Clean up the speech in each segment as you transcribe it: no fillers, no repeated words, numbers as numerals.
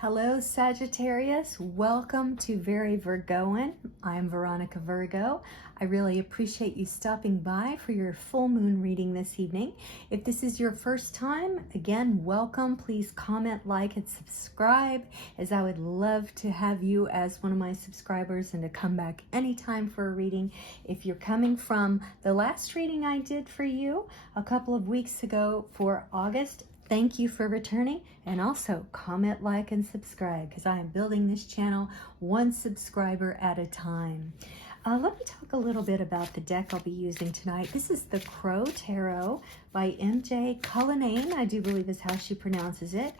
Hello Sagittarius, welcome to Very Virgoan. I'm Veronica Virgo. I really appreciate you stopping by for your full moon reading this evening. If this is your first time, again, welcome. Please comment, like, and subscribe, as I would love to have you as one of my subscribers and to come back anytime for a reading. If you're coming from the last reading I did for you a couple of weeks ago for August, thank you for returning, and also comment, like, and subscribe because I am building this channel one subscriber at a time. Let me talk a little bit about the deck I'll be using tonight. This is the Crow Tarot by MJ Cullinane, I do believe is how she pronounces it.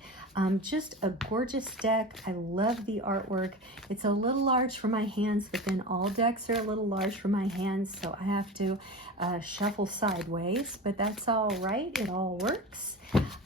Just a gorgeous deck. I love the artwork. It's a little large for my hands, but then all decks are a little large for my hands, so I have to shuffle sideways, but that's all right. It all works.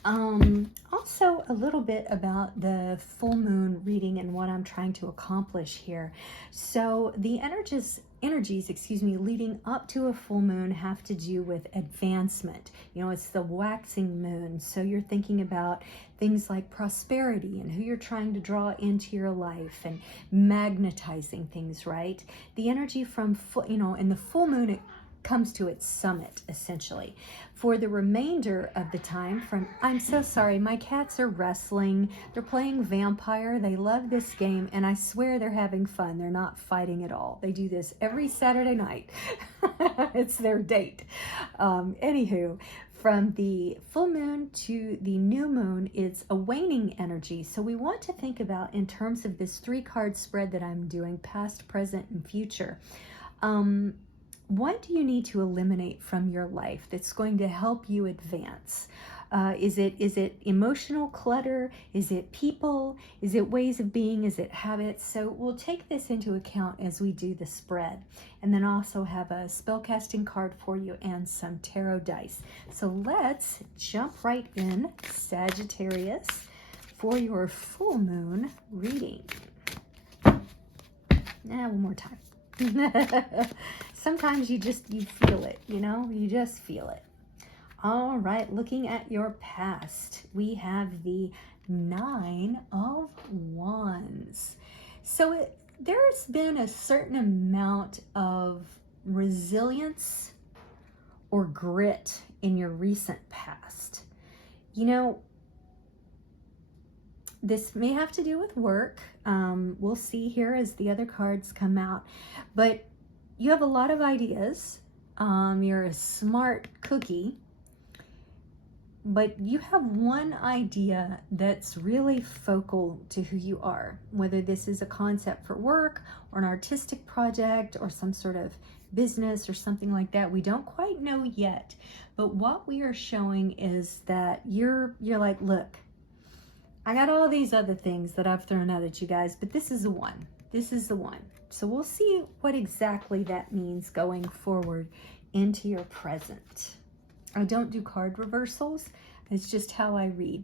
Also a little bit about the full moon reading and what I'm trying to accomplish here. So the energies, leading up to a full moon have to do with advancement. You know, it's the waxing moon. So you're thinking about things like prosperity and who you're trying to draw into your life and magnetizing things, right? The energy from, in the full moon, it comes to its summit, essentially. For the remainder of the time I'm so sorry, my cats are wrestling. They're playing vampire. They love this game, and I swear they're having fun. They're not fighting at all. They do this every Saturday night. It's their date. Anywho, from the full moon to the new moon, it's a waning energy. So we want to think about, in terms of this 3-card spread that I'm doing, past, present, and future. What do you need to eliminate from your life that's going to help you advance? Is it emotional clutter? Is it people? Is it ways of being? Is it habits? So we'll take this into account as we do the spread. And then also have a spellcasting card for you and some tarot dice. So let's jump right in, Sagittarius, for your full moon reading. One more time. Sometimes you feel it, you just feel it. All right, looking at your past, we have the 9 of Wands. So there's been a certain amount of resilience or grit in your recent past. This may have to do with work. We'll see here as the other cards come out. But you have a lot of ideas. You're a smart cookie. But you have one idea that's really focal to who you are. Whether this is a concept for work or an artistic project or some sort of business or something like that. We don't quite know yet. But what we are showing is that you're like, look, I got all these other things that I've thrown out at you guys, but this is the one. This is the one. So we'll see what exactly that means going forward into your present. I don't do card reversals. It's just how I read.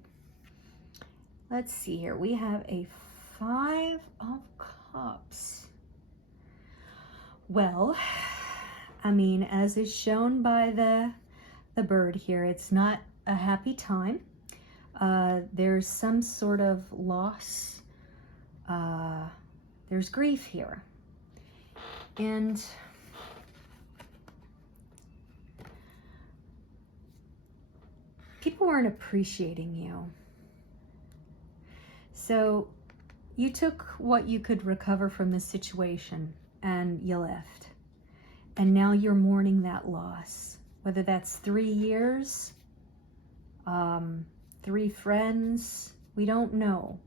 Let's see here. We have a 5 of Cups. Well, I mean, as is shown by the bird here, it's not a happy time. There's some sort of loss. There's grief here. And people weren't appreciating you. So you took what you could recover from this situation and you left. And now you're mourning that loss. Whether that's 3 years, 3 friends, we don't know.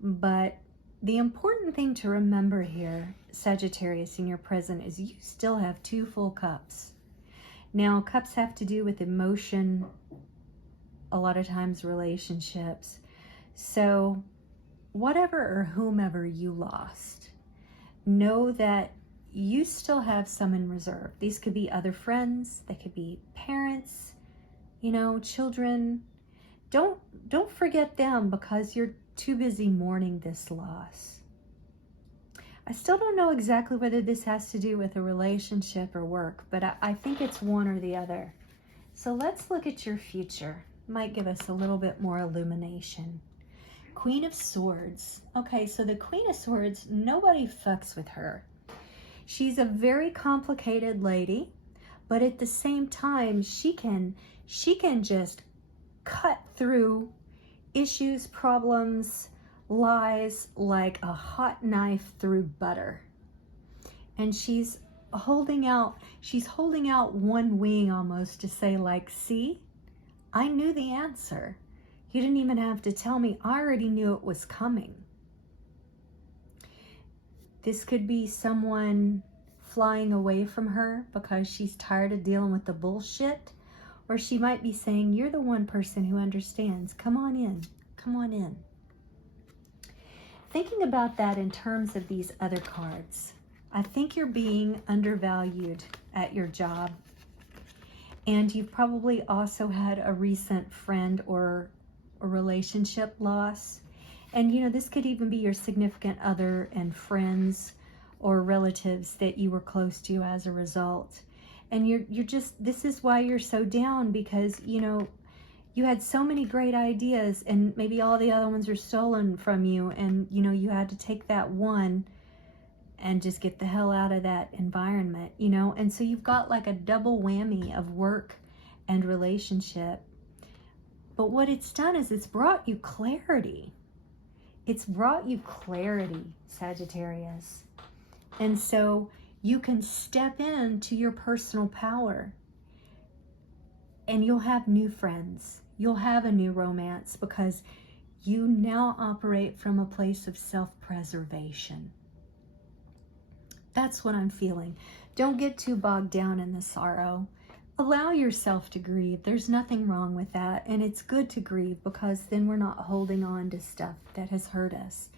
But the important thing to remember here, Sagittarius, in your present, is you still have 2 full cups. Now, cups have to do with emotion, a lot of times relationships. So whatever or whomever you lost, know that you still have some in reserve. These could be other friends, they could be parents, children. Don't forget them because you're too busy mourning this loss. I still don't know exactly whether this has to do with a relationship or work, but I think it's one or the other. So let's look at your future. Might give us a little bit more illumination. Queen of Swords. Okay, so the Queen of Swords, nobody fucks with her. She's a very complicated lady, but at the same time, she can just cut through issues, problems, lies like a hot knife through butter. And she's holding out one wing almost to say, like, see, I knew the answer. You didn't even have to tell me. I already knew it was coming. This could be someone flying away from her because she's tired of dealing with the bullshit. Or she might be saying, you're the one person who understands. Come on in. Come on in. Thinking about that in terms of these other cards, I think you're being undervalued at your job. And you've probably also had a recent friend or a relationship loss. And, you know, this could even be your significant other and friends or relatives that you were close to as a result. And you're just, this is why you're so down, because, you know, you had so many great ideas and maybe all the other ones are stolen from you. And, you know, you had to take that one and just get the hell out of that environment, you know? And so you've got like a double whammy of work and relationship. But what it's done is it's brought you clarity. It's brought you clarity, Sagittarius. And so you can step into your personal power and you'll have new friends. You'll have a new romance because you now operate from a place of self-preservation. That's what I'm feeling. Don't get too bogged down in the sorrow. Allow yourself to grieve. There's nothing wrong with that. And it's good to grieve because then we're not holding on to stuff that has hurt us.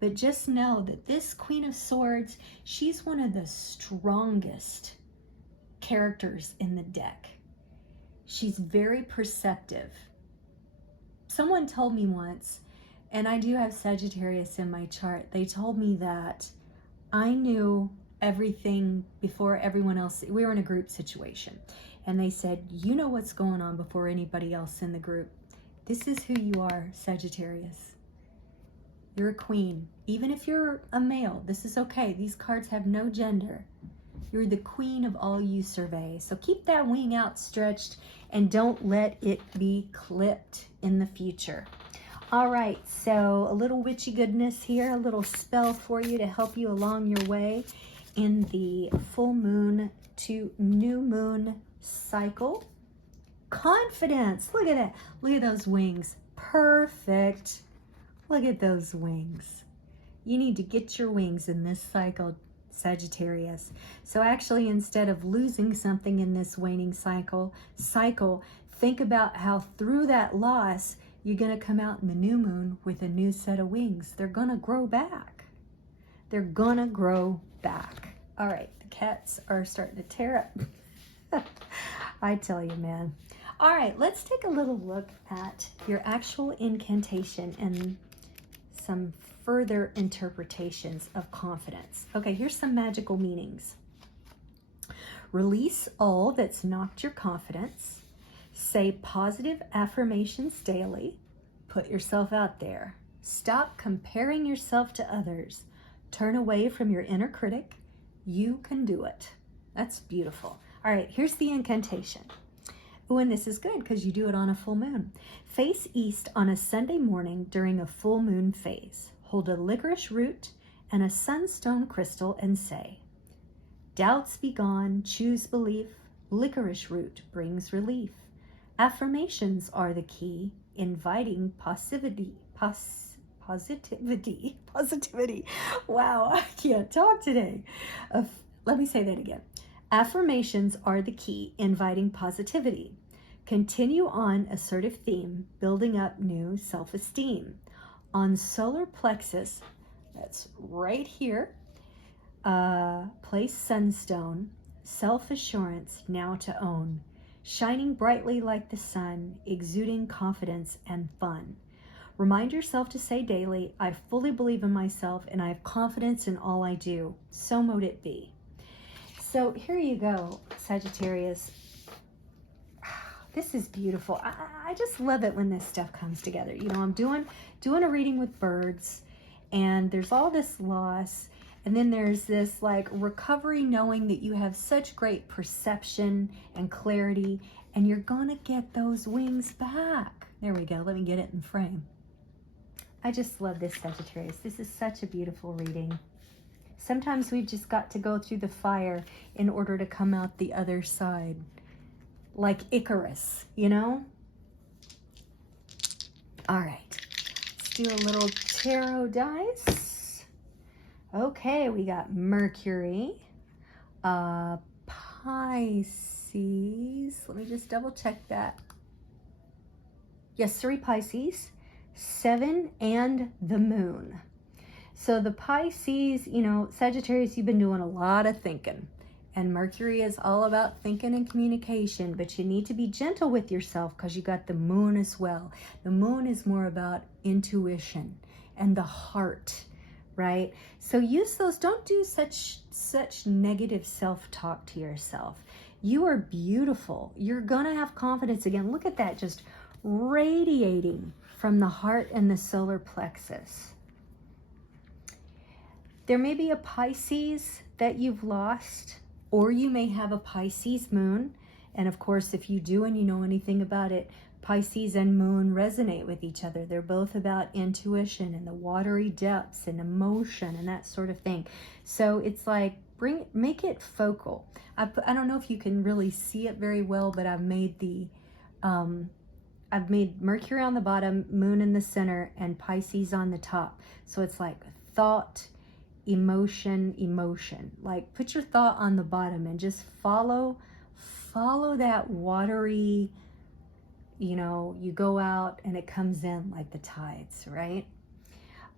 But just know that this Queen of Swords, she's one of the strongest characters in the deck. She's very perceptive. Someone told me once, and I do have Sagittarius in my chart, they told me that I knew everything before everyone else. We were in a group situation. And they said, you know what's going on before anybody else in the group. This is who you are, Sagittarius. You're a queen. Even if you're a male, this is okay. These cards have no gender. You're the queen of all you survey. So keep that wing outstretched and don't let it be clipped in the future. All right, so a little witchy goodness here, a little spell for you to help you along your way in the full moon to new moon cycle. Confidence. Look at it. Look at those wings. Perfect. Look at those wings. You need to get your wings in this cycle, Sagittarius. So actually, instead of losing something in this waning cycle, think about how through that loss, you're going to come out in the new moon with a new set of wings. They're going to grow back. They're going to grow back. All right, the cats are starting to tear up. I tell you, man. All right, let's take a little look at your actual incantation and some further interpretations of confidence. Okay, here's some magical meanings. Release all that's knocked your confidence. Say positive affirmations daily. Put yourself out there. Stop comparing yourself to others. Turn away from your inner critic. You can do it. That's beautiful. All right, here's the incantation. Oh, and this is good because you do it on a full moon. Face east on a Sunday morning during a full moon phase. Hold a licorice root and a sunstone crystal and say, doubts be gone, choose belief. Licorice root brings relief. Affirmations are the key, inviting positivity. Wow, I can't talk today. Let me say that again. Affirmations are the key, inviting positivity. Continue on assertive theme, building up new self-esteem. On solar plexus, that's right here, place sunstone, self-assurance now to own. Shining brightly like the sun, exuding confidence and fun. Remind yourself to say daily, I fully believe in myself and I have confidence in all I do. So mote it be. So here you go, Sagittarius. this is beautiful. I just love it when this stuff comes together. You know, I'm doing a reading with birds, and there's all this loss, and then there's this like recovery, knowing that you have such great perception and clarity, and you're gonna get those wings back. There we go. Let me get it in frame. I just love this, Sagittarius. This is such a beautiful reading. Sometimes we've just got to go through the fire in order to come out the other side. Like Icarus, you know? All right, let's do a little tarot dice. Okay, we got Mercury, Pisces. Let me just double check that. Yes, 3 Pisces, 7, and the moon. So the Pisces, you know, Sagittarius, you've been doing a lot of thinking. And Mercury is all about thinking and communication, but you need to be gentle with yourself because you got the moon as well. The moon is more about intuition and the heart, right? So use those. Don't do such negative self-talk to yourself. You are beautiful. You're going to have confidence again. Look at that, just radiating from the heart and the solar plexus. There may be a Pisces that you've lost, or you may have a Pisces moon. And of course, if you do and you know anything about it, Pisces and moon resonate with each other. They're both about intuition and the watery depths and emotion and that sort of thing. So it's like, make it focal. I don't know if you can really see it very well, but I've made Mercury on the bottom, moon in the center, and Pisces on the top. So it's like thought, emotion. Like put your thought on the bottom and just follow that watery, you know, you go out and it comes in like the tides, right?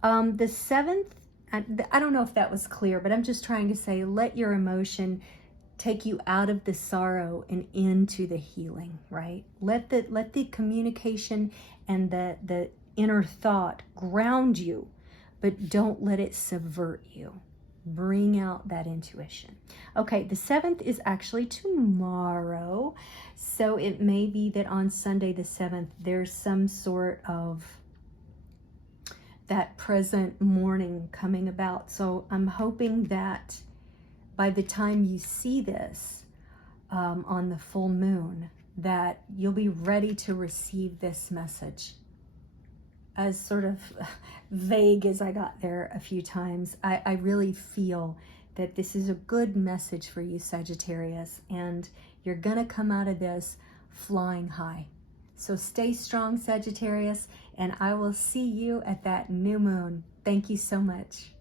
The 7th, I don't know if that was clear, but I'm just trying to say, let your emotion take you out of the sorrow and into the healing, right? Let the communication and the inner thought ground you, but don't let it subvert you. Bring out that intuition. Okay, the 7th is actually tomorrow. So it may be that on Sunday the 7th, there's some sort of that present morning coming about. So I'm hoping that by the time you see this on the full moon, that you'll be ready to receive this message. As sort of vague as I got there a few times, I really feel that this is a good message for you, Sagittarius, and you're gonna come out of this flying high. So stay strong, Sagittarius, and I will see you at that new moon. Thank you so much.